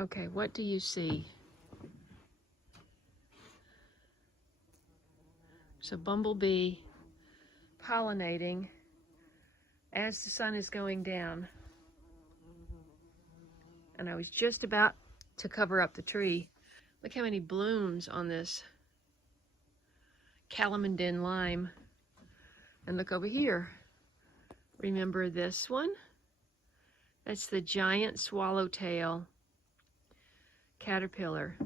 Okay, what do you see? So bumblebee pollinating as the sun is going down. And I was just about to cover up the tree. Look how many blooms on this calamondin lime. And look over here. Remember this one? That's the giant swallowtail caterpillar.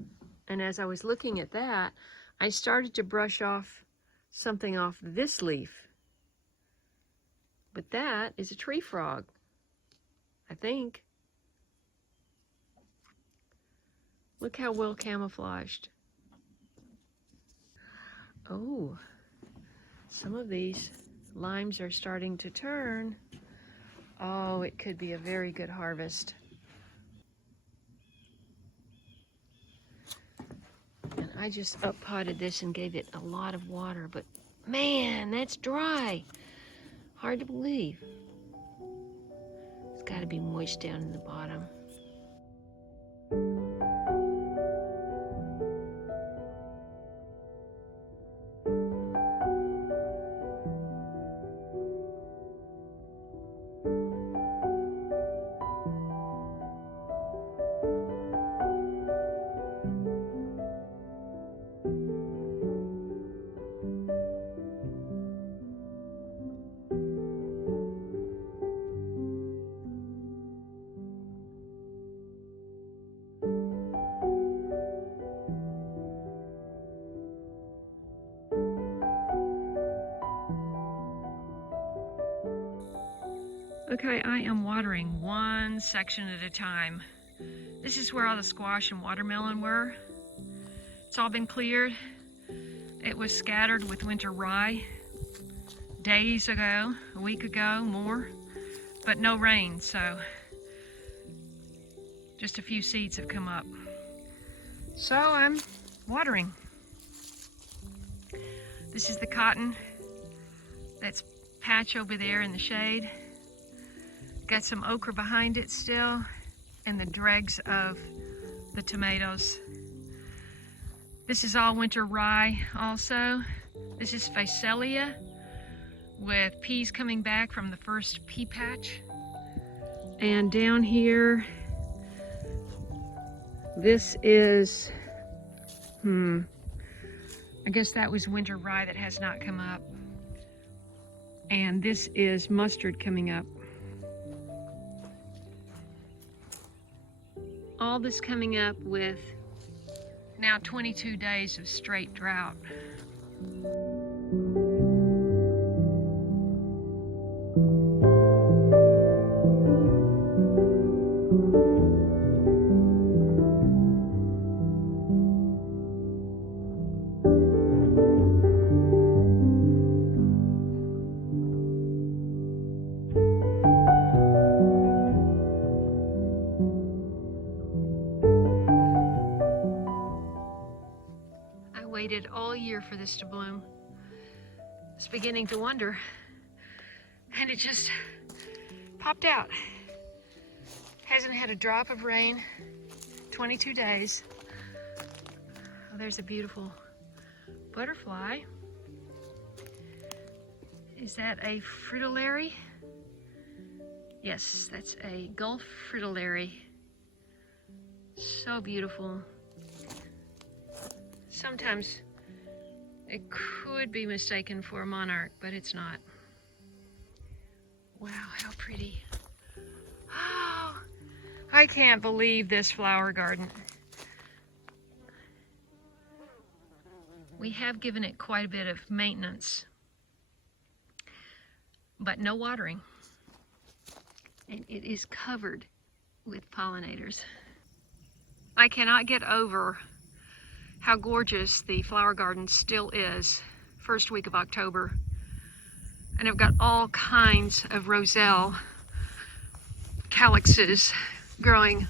And as I was looking at that, I started to brush off something off this leaf. But that is a tree frog, I think. Look how well camouflaged. Oh, some of these limes are starting to turn. Oh, it could be a very good harvest. And I just up-potted this and gave it a lot of water, but man, that's dry. Hard to believe. It's got to be moist down in the bottom. Okay, I am watering one section at a time. This is where all the squash and watermelon were. It's all been cleared. It was scattered with winter rye days ago, a week ago, more, but no rain, so just a few seeds have come up. So I'm watering. This is the cotton that's patch over there in the shade. Got some okra behind it still, and the dregs of the tomatoes. This is all winter rye also. This is Fritillary with peas coming back from the first pea patch. And down here, this is, I guess that was winter rye that has not come up. And this is mustard coming up. All this coming up with now 22 days of straight drought. Waited all year for this to bloom. I was beginning to wonder, and it just popped out. Hasn't had a drop of rain, 22 days. Oh, there's a beautiful butterfly. Is that a Fritillary? Yes, that's a Gulf Fritillary. So beautiful. Sometimes it could be mistaken for a monarch, but it's not. Wow, how pretty. Oh, I can't believe this flower garden. We have given it quite a bit of maintenance, but no watering. And it is covered with pollinators. I cannot get over how gorgeous the flower garden still is, first week of October. And I've got all kinds of roselle calyxes growing.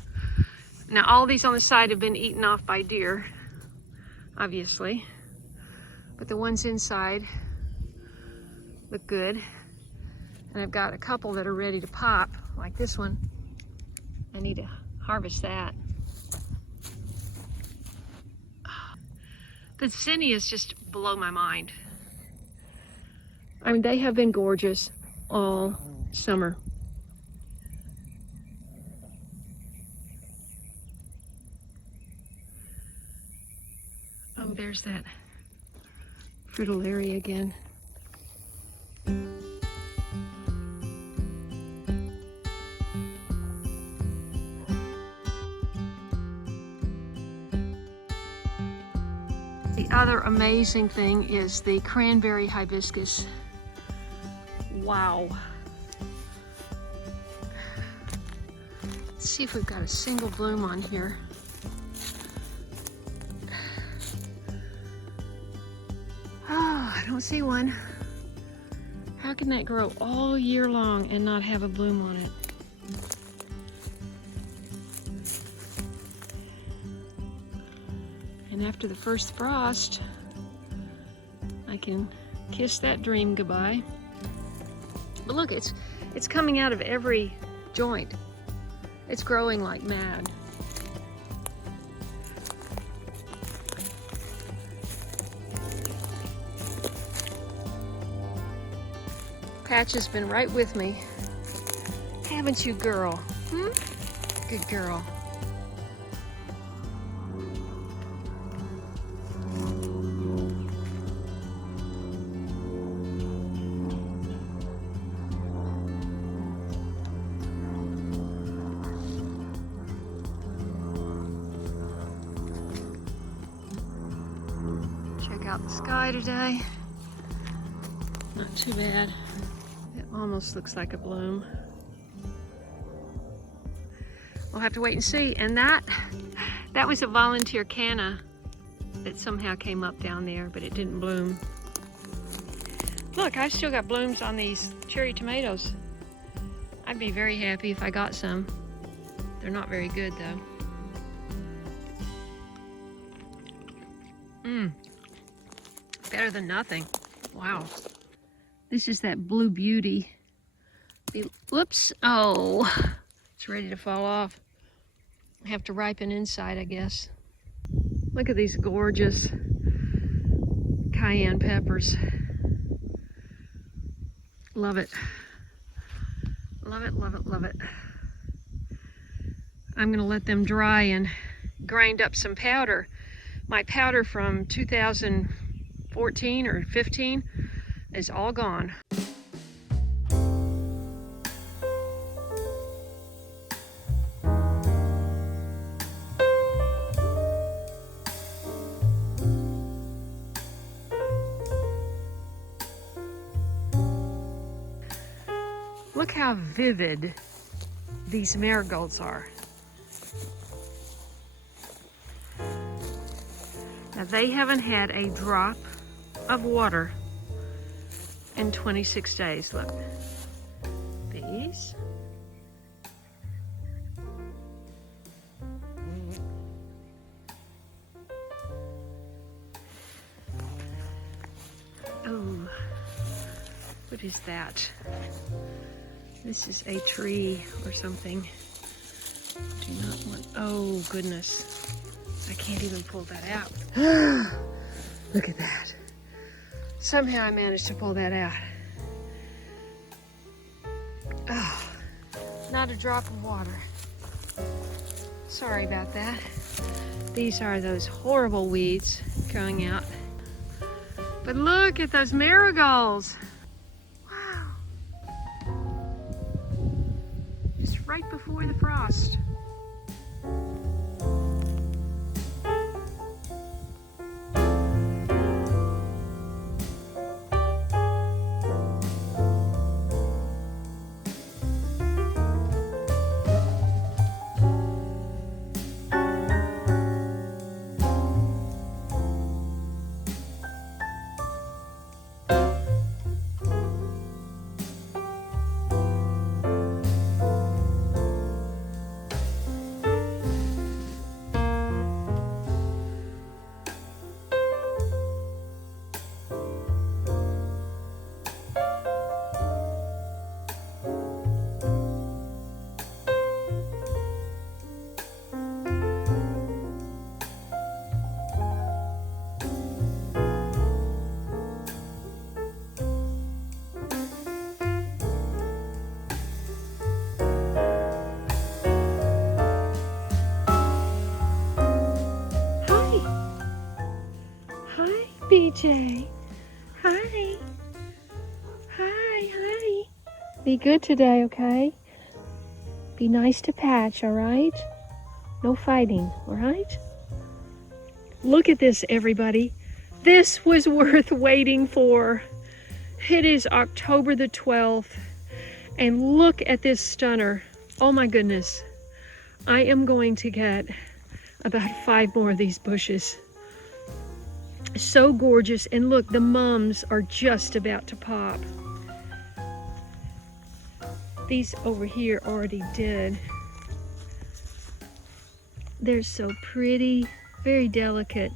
Now all these on the side have been eaten off by deer, obviously, but the ones inside look good. And I've got a couple that are ready to pop, like this one. I need to harvest that. The zinnias just blow my mind. I mean, they have been gorgeous all summer. Oh, there's that Fritillary again. The other amazing thing is the cranberry hibiscus. Wow. Let's see if we've got a single bloom on here. Oh, I don't see one. How can that grow all year long and not have a bloom on it? And after the first frost, I can kiss that dream goodbye. But look, it's coming out of every joint. It's growing like mad. Patch has been right with me. Haven't you, girl? Hmm? Good girl. Check out the sky today. Not too bad. It almost looks like a bloom. We'll have to wait and see. And that was a volunteer canna that somehow came up down there, but it didn't bloom. Look, I've still got blooms on these cherry tomatoes. I'd be very happy if I got some. They're not very good though. Better than nothing. Wow. This is that Blue Beauty. Whoops. Oh, it's ready to fall off. I have to ripen inside, I guess. Look at these gorgeous cayenne peppers. Love it. Love it, love it, love it. I'm gonna let them dry and grind up some powder. My powder from 2014 or 15 is all gone. Look how vivid these marigolds are. Now they haven't had a drop of water in 26 days. Look, these. Oh, what is that? This is a tree or something. Do not want, oh goodness. I can't even pull that out. Look at that. Somehow I managed to pull that out. Oh, not a drop of water. Sorry about that. These are those horrible weeds growing out. But look at those marigolds. Wow. Just right before the frost. BJ. Hi. Hi. Be good today, okay? Be nice to Patch, all right? No fighting, all right? Look at this, everybody. This was worth waiting for. It is October the 12th, and look at this stunner. Oh my goodness. I am going to get about 5 more of these bushes. So gorgeous, and look, the mums are just about to pop. These over here already did. They're so pretty, very delicate.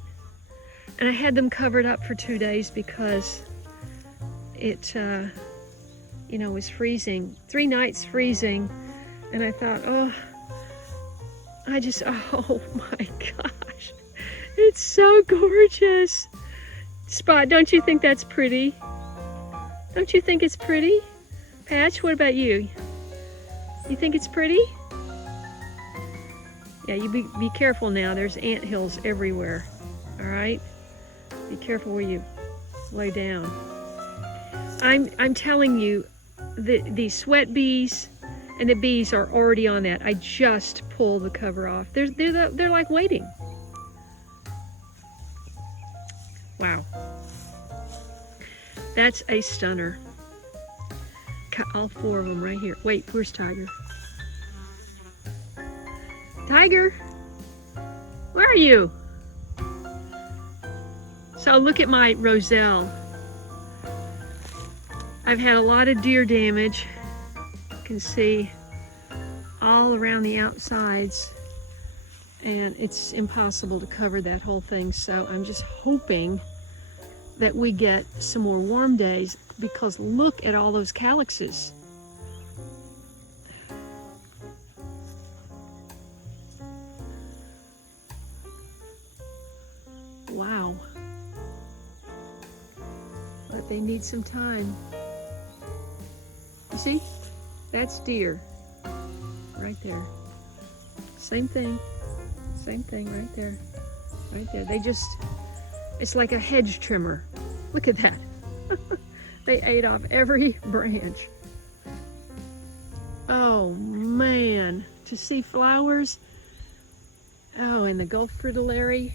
And I had them covered up for 2 days because it, was freezing. 3 nights freezing. And I thought, oh my gosh. It's so gorgeous. Spot, don't you think that's pretty? Don't you think it's pretty? Patch, what about you? You think it's pretty? Yeah, you be careful now. There's ant hills everywhere. All right? Be careful where you lay down. I'm telling you, the sweat bees and the bees are already on that. I just pulled the cover off. They're like waiting. Wow. That's a stunner. Got all 4 of them right here. Wait, where's Tiger? Tiger, where are you? So look at my roselle. I've had a lot of deer damage. You can see all around the outsides, and it's impossible to cover that whole thing. So I'm just hoping that we get some more warm days, because look at all those calyxes. Wow. But they need some time. You see? That's deer. Right there. Same thing right there. Right there. It's like a hedge trimmer. Look at that. They ate off every branch. Oh man, to see flowers. Oh, and the Gulf Fritillary.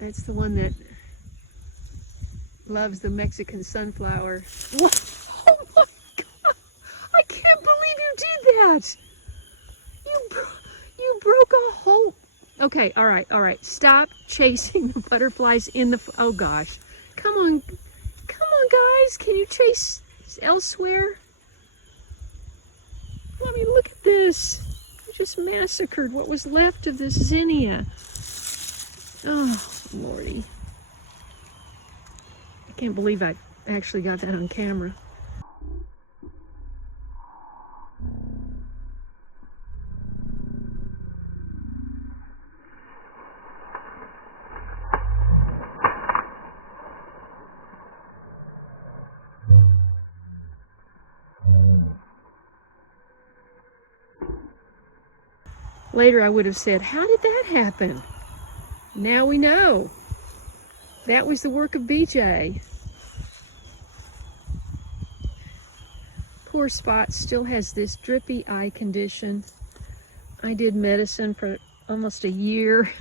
That's the one that loves the Mexican sunflower. Whoa. Oh my God, I can't believe you did that. You broke a hole. Okay, all right. Stop chasing the butterflies in the, oh gosh. Come on guys, can you chase elsewhere? I mean, look at this. You just massacred what was left of this zinnia. Oh, Lordy. I can't believe I actually got that on camera. Later I would have said, how did that happen? Now we know. That was the work of BJ. Poor Spot still has this drippy eye condition. I did medicine for almost a year,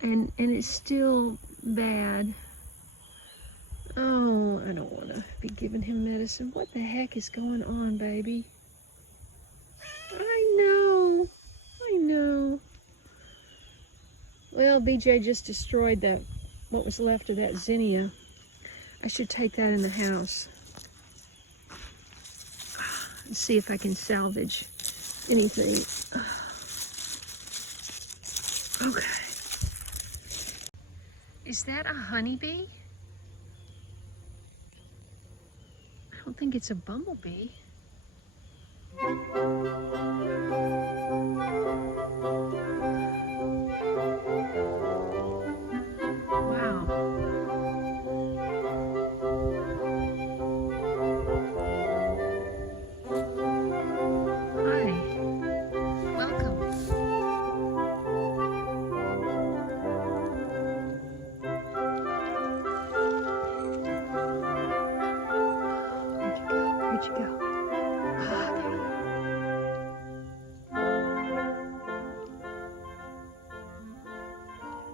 and it's still bad. Oh, I don't want to be giving him medicine. What the heck is going on, baby? I know. Well, BJ just destroyed what was left of that zinnia. I should take that in the house and see if I can salvage anything. Okay. Is that a honeybee? I don't think it's a bumblebee.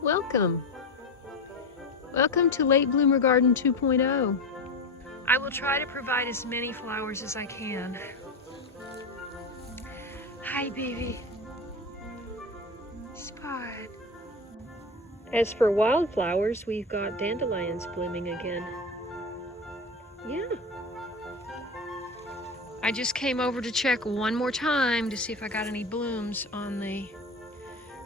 Welcome. Welcome to Late Bloomer Garden 2.0. I will try to provide as many flowers as I can. Hi, baby. Spot. As for wildflowers, we've got dandelions blooming again. Yeah. I just came over to check one more time to see if I got any blooms on the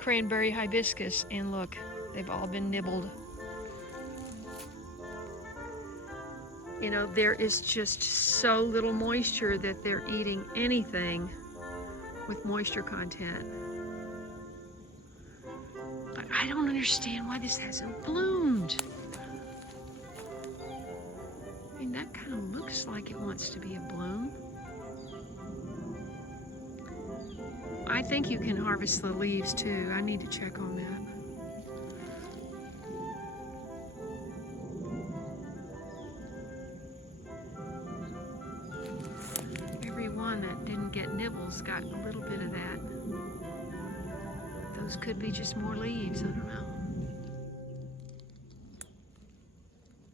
cranberry hibiscus, and look, they've all been nibbled. You know, there is just so little moisture that they're eating anything with moisture content. I don't understand why this hasn't bloomed. I mean, that kind of looks like it wants to be a bloom. I think you can harvest the leaves too. I need to check on that. Every one that didn't get nibbles got a little bit of that. Those could be just more leaves, I don't know.